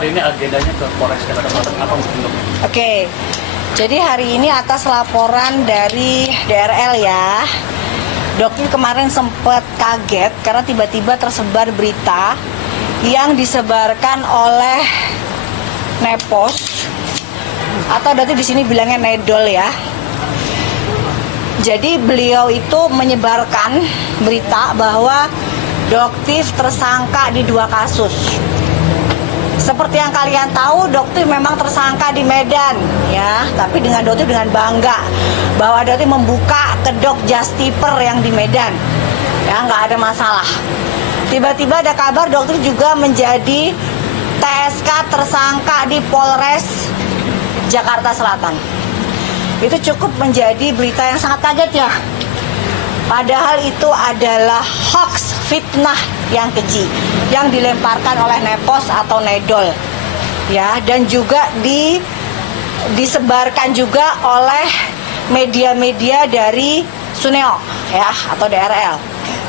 hari ini agendanya ke Polres Jakarta Selatan apa mungkin? Oke, jadi hari ini atas laporan dari DRL ya, Dokter kemarin sempat kaget karena tiba-tiba tersebar berita yang disebarkan oleh Nepos atau Dokter di sini bilangnya Nedol ya. Jadi beliau itu menyebarkan berita bahwa Dokter tersangka di 2 kasus. Seperti yang kalian tahu, Dokter memang tersangka di Medan, ya. Tapi dengan Dokter dengan bangga bahwa Dokter membuka kedok Justiper yang di Medan, ya, nggak ada masalah. Tiba-tiba ada kabar Dokter juga menjadi TSK tersangka di Polres Jakarta Selatan. Itu cukup menjadi berita yang sangat kaget ya. Padahal itu adalah hoax, fitnah yang keji yang dilemparkan oleh Nepos atau Nedol, ya, dan juga disebarkan juga oleh media-media dari Suneo, ya, atau DRL.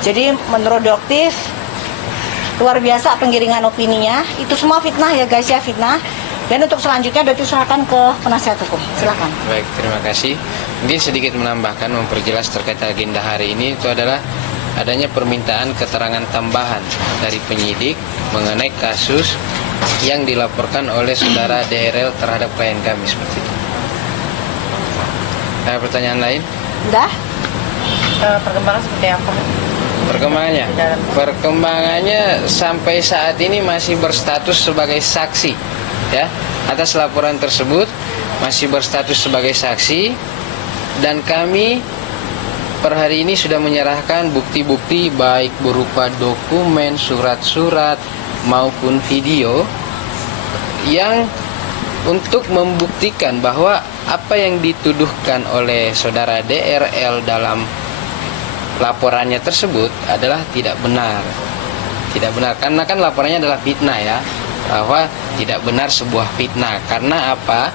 Jadi menurut Dokter luar biasa penggiringan opininya. Itu semua fitnah ya guys ya, fitnah. Dan untuk selanjutnya Dokter serahkan ke penasihat hukum. Silakan. Baik, terima kasih. Mungkin sedikit menambahkan, memperjelas terkait agenda hari ini itu adalah adanya permintaan keterangan tambahan dari penyidik mengenai kasus yang dilaporkan oleh saudara DRL terhadap klien kami seperti itu. Ada pertanyaan lain? Udah? Perkembangan seperti apa? Perkembangannya sampai saat ini masih berstatus sebagai saksi, ya. Atas laporan tersebut masih berstatus sebagai saksi, dan kami per hari ini sudah menyerahkan bukti-bukti baik berupa dokumen, surat-surat maupun video yang untuk membuktikan bahwa apa yang dituduhkan oleh saudara DRL dalam laporannya tersebut adalah tidak benar. Tidak benar, karena kan laporannya adalah fitnah ya, bahwa tidak benar sebuah fitnah. Karena apa?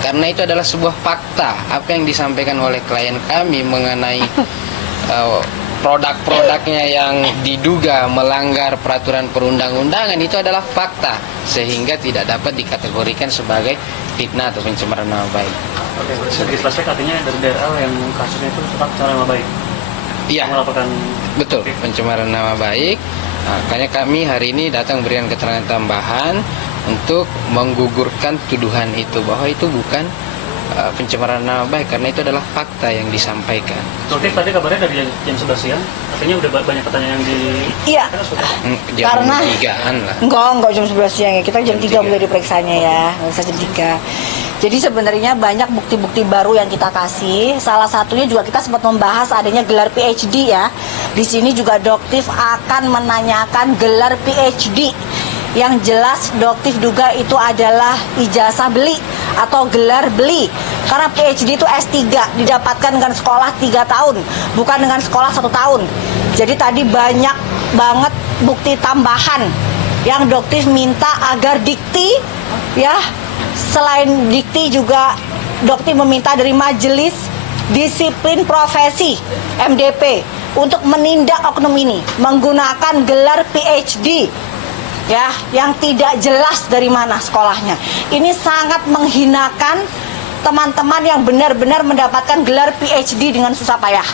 Karena itu adalah sebuah fakta. Apa yang disampaikan oleh klien kami mengenai produk-produknya yang diduga melanggar peraturan perundang-undangan itu adalah fakta, sehingga tidak dapat dikategorikan sebagai fitnah atau pencemaran nama baik. Oke, sedikit flashback, artinya dari DRL yang kasusnya itu pencemaran nama baik. Iya, Melaporkan betul, pencemaran nama baik. Makanya kami hari ini datang memberikan keterangan tambahan untuk menggugurkan tuduhan itu, bahwa itu bukan pencemaran nama baik, karena itu adalah fakta yang disampaikan. Dokter tadi kabarnya dari jam 11 siang, artinya udah banyak pertanyaan yang di... Iya. Jam Karena 3-an lah. Enggak jam 11 siang ya. Kita jam 3 3. mulai diperiksanya ya. Nggak usah jam 3. Jadi sebenarnya banyak bukti-bukti baru yang kita kasih. Salah satunya juga kita sempat membahas adanya gelar PhD ya. Di sini juga Dokter akan menanyakan gelar PhD. Yang jelas Dokter duga itu adalah ijazah beli atau gelar beli. Karena PhD itu S3, didapatkan dengan sekolah 3 tahun, bukan dengan sekolah 1 tahun. Jadi tadi banyak banget bukti tambahan yang Dokter minta agar dikti, ya, selain dikti juga Dokter meminta dari Majelis Disiplin Profesi MDP untuk menindak oknum ini menggunakan gelar PhD, ya, yang tidak jelas dari mana sekolahnya. Ini sangat menghinakan teman-teman yang benar-benar mendapatkan gelar PhD dengan susah payah.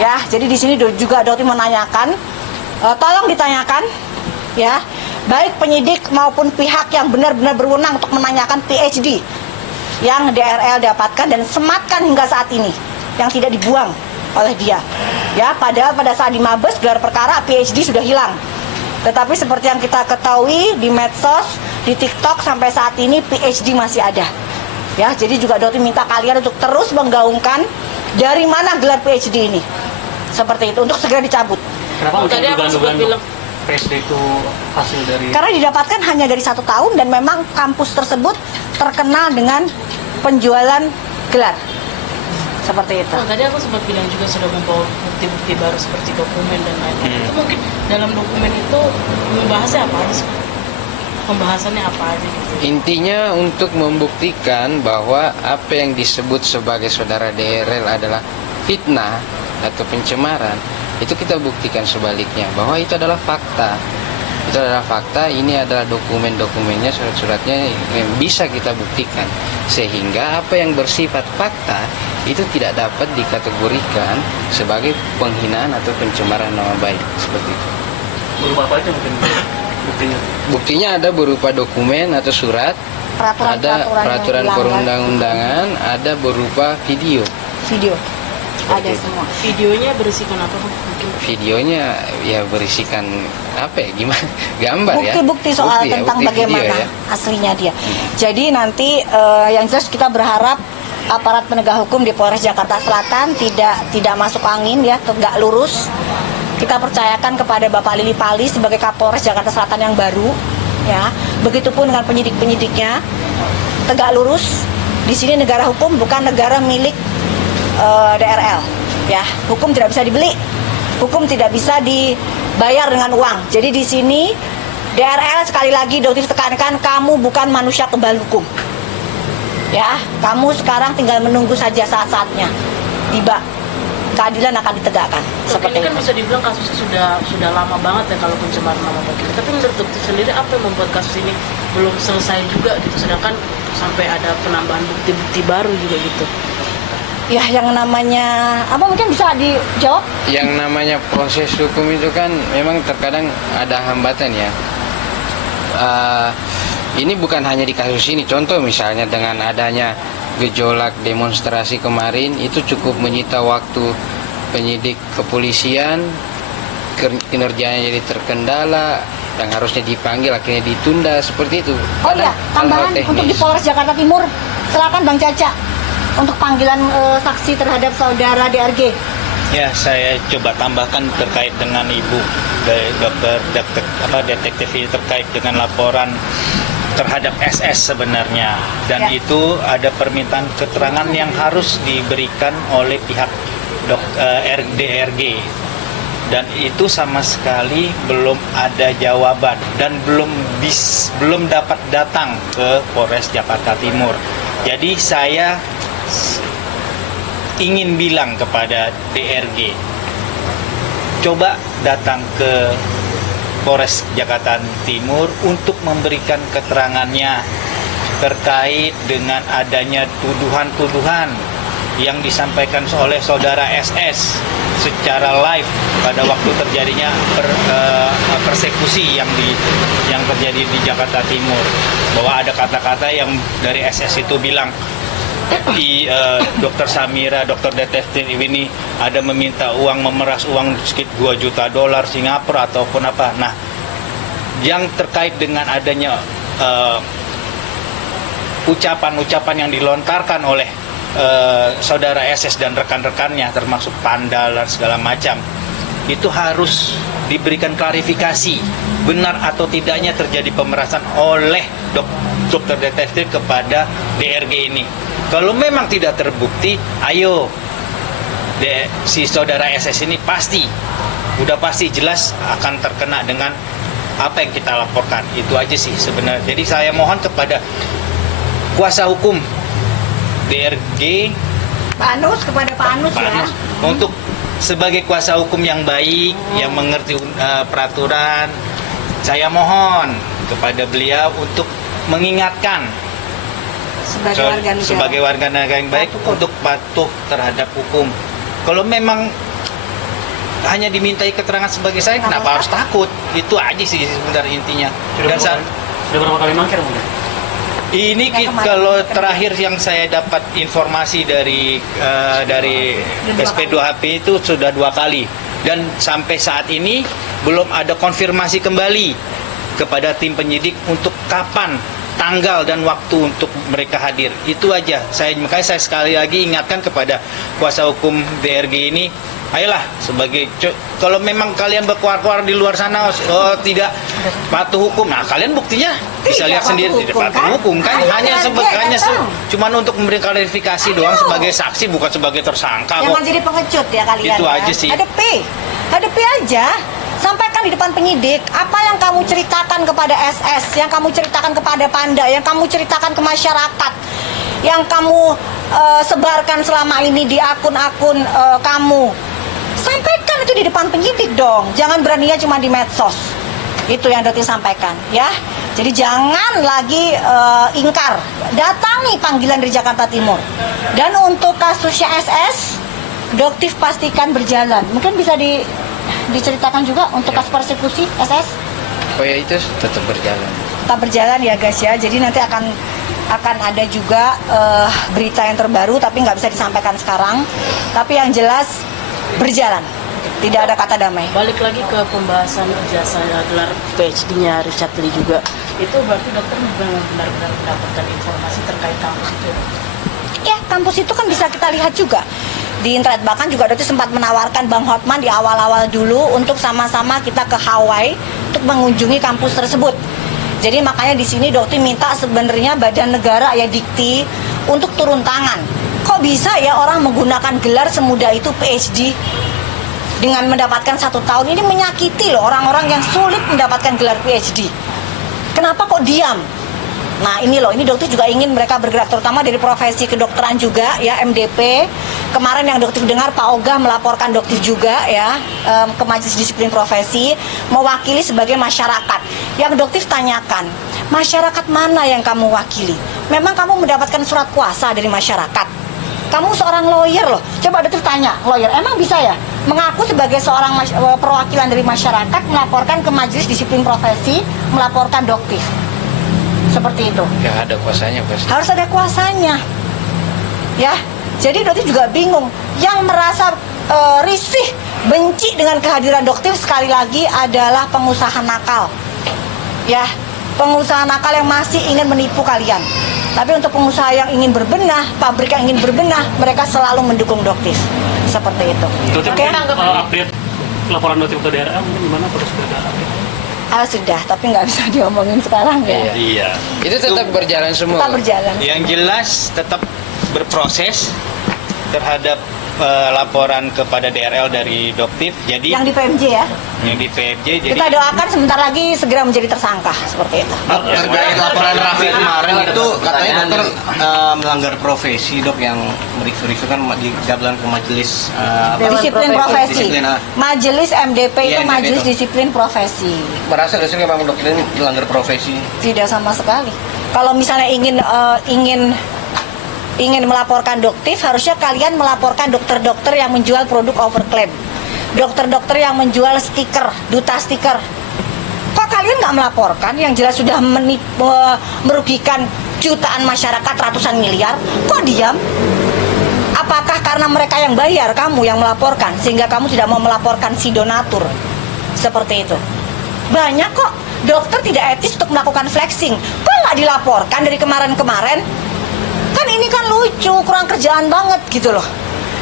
Ya, jadi di sini juga Dokter menanyakan, tolong ditanyakan, ya, baik penyidik maupun pihak yang benar-benar berwenang untuk menanyakan PhD yang DRL dapatkan dan sematkan hingga saat ini, yang tidak dibuang oleh dia. Ya, padahal pada saat di Mabes gelar perkara PhD sudah hilang. Tetapi seperti yang kita ketahui di medsos, di TikTok sampai saat ini PhD masih ada. Ya, jadi juga Dokter minta kalian untuk terus menggaungkan dari mana gelar PhD ini. Seperti itu, untuk segera dicabut. Kenapa Tadi aku sempat bilang PhD itu hasil dari... Karena didapatkan hanya dari 1 tahun dan memang kampus tersebut terkenal dengan penjualan gelar. Seperti itu. tadi aku sempat bilang juga sudah membawa bukti-bukti baru seperti dokumen dan lain-lain. Itu mungkin dalam dokumen itu membahasnya apa aja sih? Pembahasannya apa aja gitu? Intinya untuk membuktikan bahwa apa yang disebut sebagai saudara DRL adalah fitnah atau pencemaran, itu kita buktikan sebaliknya, bahwa itu adalah fakta. Itu adalah fakta, ini adalah dokumen-dokumennya, surat-suratnya yang bisa kita buktikan. Sehingga apa yang bersifat fakta itu tidak dapat dikategorikan sebagai penghinaan atau pencemaran nama baik, seperti itu. Berupa apa aja mungkin buktinya? Buktinya ada berupa dokumen atau surat, ada peraturan perundang-undangan, ada berupa video. Ada semua. Videonya berisikan apa Bu? Mungkin Videonya ya berisikan apa ya, gimana, gambar ya. Bukti-bukti soal tentang bukti bagaimana video, ya. aslinya dia. Jadi nanti yang jelas kita berharap aparat penegak hukum di Polres Jakarta Selatan tidak masuk angin ya, tegak lurus. Kita percayakan kepada Bapak Lili Pali sebagai Kapolres Jakarta Selatan yang baru, ya. Begitupun dengan penyidik-penyidiknya, tegak lurus. Di sini negara hukum, bukan negara milik DRL, ya. Hukum tidak bisa dibeli, hukum tidak bisa dibayar dengan uang. Jadi di sini DRL sekali lagi dokter tekankan, kamu bukan manusia kebal hukum, ya. Kamu sekarang tinggal menunggu saja saat-saatnya tiba, keadilan akan ditegakkan. ini kan bisa dibilang kasusnya sudah lama banget ya kalau pencemaran nama baik ini. Tapi menurut dokter sendiri apa yang membuat kasus ini belum selesai juga gitu, sedangkan sampai ada penambahan bukti-bukti baru juga gitu? Ya, yang namanya apa mungkin bisa dijawab? Yang namanya proses hukum itu kan memang terkadang ada hambatan ya. Ini bukan hanya di kasus ini. Contoh misalnya dengan adanya gejolak demonstrasi kemarin, itu cukup menyita waktu penyidik kepolisian, kinerjanya jadi terkendala dan harusnya dipanggil akhirnya ditunda seperti itu. Oh iya, tambahan untuk di Polres Jakarta Timur, silakan Bang Caca untuk panggilan saksi terhadap saudara DRG. Ya, saya coba tambahkan terkait dengan Ibu detektif ini terkait dengan laporan terhadap SS sebenarnya, dan Ya. itu ada permintaan keterangan yang harus diberikan oleh pihak DRG, dan itu sama sekali belum ada jawaban dan belum dapat datang ke Polres Jakarta Timur. Jadi saya ingin bilang kepada DRG, coba datang ke Polres Jakarta Timur untuk memberikan keterangannya terkait dengan adanya tuduhan-tuduhan yang disampaikan oleh saudara SS secara live pada waktu terjadinya persekusi yang terjadi di Jakarta Timur, bahwa ada kata-kata yang dari SS itu bilang Dokter Samira, dokter detektif ini ada meminta uang, memeras uang sekitar $2 juta Singapura ataupun apa. Nah, yang terkait dengan adanya ucapan-ucapan yang dilontarkan oleh saudara SS dan rekan-rekannya, termasuk Pandal dan segala macam, itu harus diberikan klarifikasi benar atau tidaknya terjadi pemerasan oleh dokter detektif kepada DRG ini. Kalau memang tidak terbukti, ayo si saudara SS ini udah pasti jelas akan terkena dengan apa yang kita laporkan. Itu aja sih sebenarnya. Jadi saya mohon kepada kuasa hukum DRG, kepada Pak Anus ya, untuk sebagai kuasa hukum yang baik, yang mengerti peraturan, saya mohon kepada beliau untuk mengingatkan sebagai warga negara yang baik untuk patuh terhadap hukum. Kalau memang hanya dimintai keterangan sebagai saya, kenapa harus takut? Itu aja sih sebenarnya intinya. Sudah berapa kali mangkir mungkin? Ini kalau terakhir yang saya dapat informasi dari SP2HP itu sudah 2 kali, dan sampai saat ini belum ada konfirmasi kembali kepada tim penyidik untuk kapan tanggal dan waktu untuk mereka hadir. Itu aja. Makanya saya sekali lagi ingatkan kepada kuasa hukum DRG ini, ayolah kalau memang kalian berkuar-kuar di luar sana tidak patuh hukum, nah kalian buktinya bisa lihat sendiri, tidak patuh hukum kan, hanya cuman untuk memberi klarifikasi doang sebagai saksi, bukan sebagai tersangka. Jangan jadi pengecut ya kalian. Itu ya. aja sih. Hadapi aja. Sampaikan di depan penyidik apa yang kamu ceritakan kepada SS, yang kamu ceritakan kepada Panda, yang kamu ceritakan ke masyarakat, yang kamu sebarkan selama ini di akun-akun kamu. Sampaikan itu di depan penyidik dong. Jangan beraninya cuma di medsos. Itu yang dokter sampaikan ya. Jadi jangan lagi ingkar, datangi panggilan dari Jakarta Timur. Dan untuk kasusnya SS, dokter pastikan berjalan. Mungkin bisa diceritakan juga untuk kasus persekusi SS? Oh ya, itu tetap berjalan. Tetap berjalan ya guys ya. Jadi nanti akan ada juga berita yang terbaru, tapi nggak bisa disampaikan sekarang. Tapi yang jelas berjalan. Tidak ada kata damai. Balik lagi ke pembahasan jasa gelar PhD-nya Richard Lee juga. Itu berarti dokter benar-benar mendapatkan informasi terkait kampus itu. Ya, kampus itu kan bisa kita lihat juga di internet. Bahkan juga dokter sempat menawarkan Bang Hotman di awal-awal dulu untuk sama-sama kita ke Hawaii untuk mengunjungi kampus tersebut. Jadi makanya di sini dokter minta sebenarnya badan negara ya Dikti untuk turun tangan. Kok bisa ya orang menggunakan gelar semudah itu PhD dengan mendapatkan 1 tahun? Ini menyakiti loh orang-orang yang sulit mendapatkan gelar PhD. Kenapa kok diam? Nah ini loh, ini dokter juga ingin mereka bergerak, terutama dari profesi kedokteran juga ya, MDP. Kemarin yang dokter dengar Pak Oga melaporkan dokter juga ya ke Majelis Disiplin Profesi, mewakili sebagai masyarakat. Yang dokter tanyakan, masyarakat mana yang kamu wakili? Memang kamu mendapatkan surat kuasa dari masyarakat? Kamu seorang lawyer loh, coba dokter tanya, lawyer emang bisa ya mengaku sebagai seorang perwakilan dari masyarakat melaporkan ke Majelis Disiplin Profesi, melaporkan dokter? Seperti itu. Ya ada kuasanya pasti. Harus ada kuasanya. Ya, jadi dokter juga bingung. Yang merasa risih, benci dengan kehadiran dokter sekali lagi adalah pengusaha nakal. Ya, pengusaha nakal yang masih ingin menipu kalian. Tapi untuk pengusaha yang ingin berbenah, pabrik yang ingin berbenah, mereka selalu mendukung dokter. Seperti itu. Dokter, Oke? update laporan dokter ke daerah mungkin gimana terus ke daerah? Sudah, tapi nggak bisa diomongin sekarang ya. Iya. Itu tetap berjalan semua. Tetap berjalan. Yang jelas tetap berproses terhadap laporan kepada DRL dari Doktif. Jadi Yang di PMJ ya. yang di PMJ jadi Kita doakan sebentar lagi segera menjadi tersangka seperti itu. Terkait laporan Raffi kemarin itu katanya dokter melanggar profesi dok, yang meriksa kan digabelan ke majelis Disiplin profesi. Disiplin, Majelis MDP itu Iya, MDP Majelis itu. Disiplin Profesi. merasa gak sih memang dokter ini melanggar profesi? Tidak sama sekali. Kalau misalnya ingin melaporkan doktif, harusnya kalian melaporkan dokter-dokter yang menjual produk overclaim, dokter-dokter yang menjual stiker, duta stiker. Kok kalian nggak melaporkan? Yang jelas sudah merugikan jutaan masyarakat, ratusan miliar. Kok diam? Apakah karena mereka yang bayar, kamu yang melaporkan, sehingga kamu tidak mau melaporkan si donatur? Seperti itu. Banyak kok dokter tidak etis untuk melakukan flexing. Kok nggak dilaporkan dari kemarin-kemarin? Kan ini kan lucu, kurang kerjaan banget gitu loh.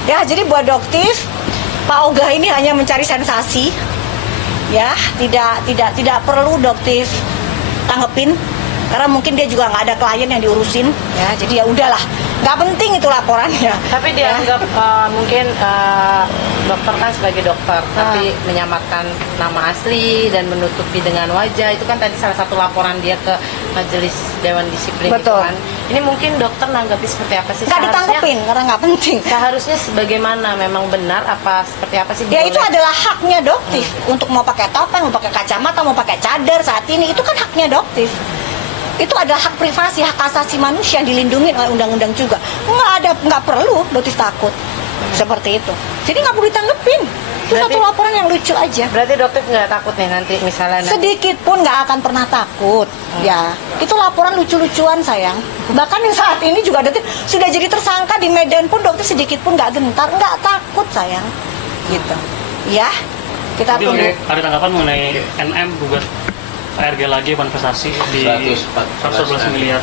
Ya, jadi buat doktif, Pak Oga ini hanya mencari sensasi. Ya, tidak perlu doktif tanggepin, karena mungkin dia juga nggak ada klien yang diurusin. Ya, jadi ya udahlah, nggak penting itu laporannya. Tapi dianggap mungkin dokter kan sebagai dokter, tapi menyamarkan nama asli dan menutupi dengan wajah. Itu kan tadi salah satu laporan dia ke Majelis Dewan Disiplin. Betul. Gitu kan. Ini mungkin dokter nanggapi seperti apa sih? Nggak ditanggepin karena nggak penting. Seharusnya sebagaimana, memang benar apa seperti apa sih? Ya itu adalah haknya doktif untuk mau pakai topeng, mau pakai kacamata, mau pakai cadar saat ini, itu kan haknya doktif. Itu adalah hak privasi, hak asasi manusia yang dilindungi oleh undang-undang juga. Nggak perlu doktif takut seperti itu. Jadi nggak perlu ditanggepin. Itu Berarti- satu laporan yang lucu aja. Berarti dokter nggak takut nih nanti misalnya Sedikit pun nggak akan pernah takut. Ya, itu laporan lucu-lucuan sayang. Bahkan yang saat ini juga dokter sudah jadi tersangka di Medan pun dokter sedikit pun nggak gentar, nggak takut sayang. Gitu. Ya, kita Jadi tunggu. ada tanggapan mengenai NM gugat ARG lagi manifestasi di 111 miliar.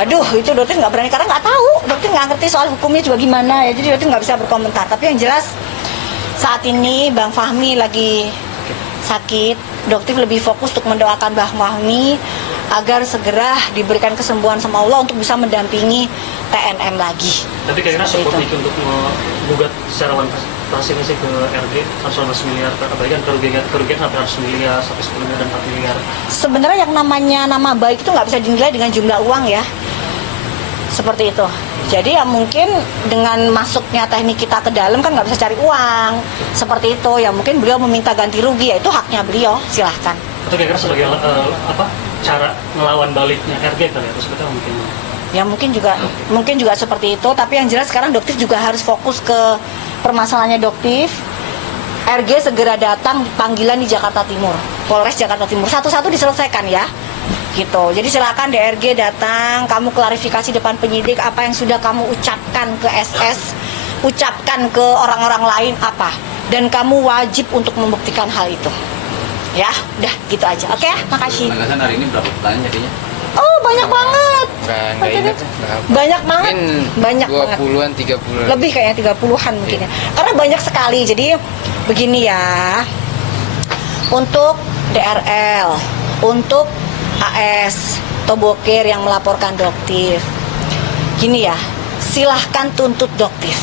Aduh, itu dokter nggak berani karena nggak tahu. Dokter nggak ngerti soal hukumnya juga gimana ya. Jadi dokter nggak bisa berkomentar. Tapi yang jelas saat ini Bang Fahmi lagi sakit. Dokter lebih fokus untuk mendoakan Bang Fahmi agar segera diberikan kesembuhan sama Allah untuk bisa mendampingi TNM lagi. Tapi kira-kira Seperti support itu. Diki untuk menggugat secara manifestasi ini sih ke RG 111 miliar. Apalagi kan kerugian sampai 100 miliar, sampai 10 miliar dan 4 miliar. Sebenarnya yang namanya nama baik itu nggak bisa dinilai dengan jumlah uang ya. Seperti itu. Jadi ya mungkin dengan masuknya teknik kita ke dalam kan nggak bisa cari uang. Seperti itu. Ya mungkin beliau meminta ganti rugi, ya itu haknya beliau. Silahkan. Atau kira-kira sebagai cara melawan baliknya RG kali ya, atau seperti apa mungkin? Ya mungkin juga seperti itu, tapi yang jelas sekarang Doktif juga harus fokus ke permasalahannya Doktif. RG segera datang panggilan di Jakarta Timur, Polres Jakarta Timur, satu-satu diselesaikan ya. Gitu. Jadi silakan DRG datang, kamu klarifikasi depan penyidik apa yang sudah kamu ucapkan ke SS, ucapkan ke orang-orang lain apa, dan kamu wajib untuk membuktikan hal itu. Ya, udah gitu aja. Oke ya, makasih. Magasan hari ini berapa pertanyaan jadinya? Oh, banyak banget. Nggak ingat. Banyak banget. Mungkin Banyak banget. 20-an, 30-an. Lebih kayaknya 30-an mungkin ya. Karena banyak sekali. Jadi begini ya. Untuk DRL, untuk AS Tobokir yang melaporkan Doktif. Gini ya, silahkan tuntut Doktif.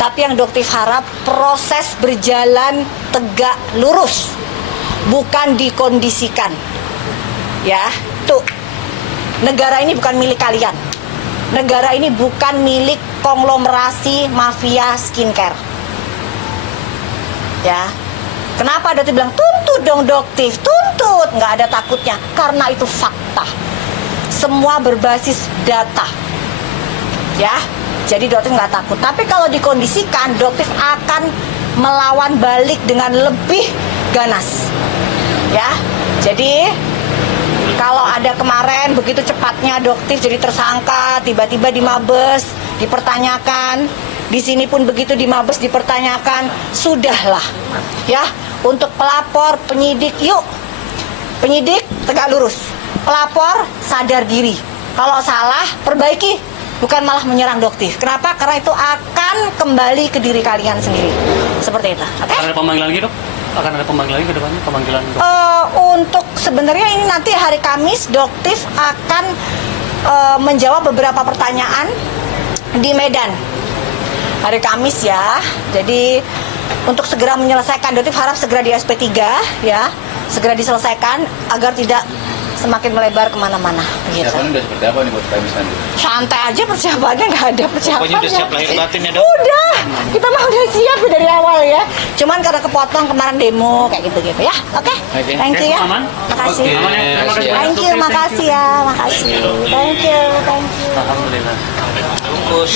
Tapi yang Doktif harap proses berjalan tegak lurus, bukan dikondisikan. Ya, tuh. Negara ini bukan milik kalian. Negara ini bukan milik konglomerasi mafia skincare. Ya. Kenapa Doktif bilang tuntut dong Doktif, tuntut, nggak ada takutnya, karena itu fakta. Semua berbasis data. Ya. Jadi Doktif nggak takut. Tapi kalau dikondisikan, Doktif akan melawan balik dengan lebih ganas. Ya. Jadi kalau ada kemarin begitu cepatnya Doktif jadi tersangka, tiba-tiba di Mabes dipertanyakan, di sini pun begitu di Mabes dipertanyakan, sudahlah. Ya, untuk pelapor, penyidik, yuk. Penyidik tegak lurus. Pelapor sadar diri. Kalau salah, perbaiki, bukan malah menyerang Doktif. Kenapa? Karena itu akan kembali ke diri kalian sendiri. Seperti itu. Oke? Akan ada pemanggilan lagi dok? Akan ada pemanggilan lagi ke depannya? Pemanggilan dok? Untuk sebenarnya ini nanti hari Kamis Doktif akan menjawab beberapa pertanyaan di Medan hari Kamis ya. Jadi untuk segera menyelesaikan, Doktif harap segera di SP3 ya, segera diselesaikan agar tidak semakin melebar kemana-mana. Gitu. Persiapannya udah seperti apa nih buat Kamis nanti? Santai aja persiapannya, nggak ada persiapan. Pokoknya udah siap lahir batin ya dok? Udah, kita mah udah siap dari awal ya. Cuman karena kepotong kemarin demo kayak gitu-gitu ya. Oke, Oke. thank you ya. Aman? Makasih. Oke. Aman ya? Terima kasih. Thank you, makasih ya, makasih. Thank you. Alhamdulillah. Bungkus.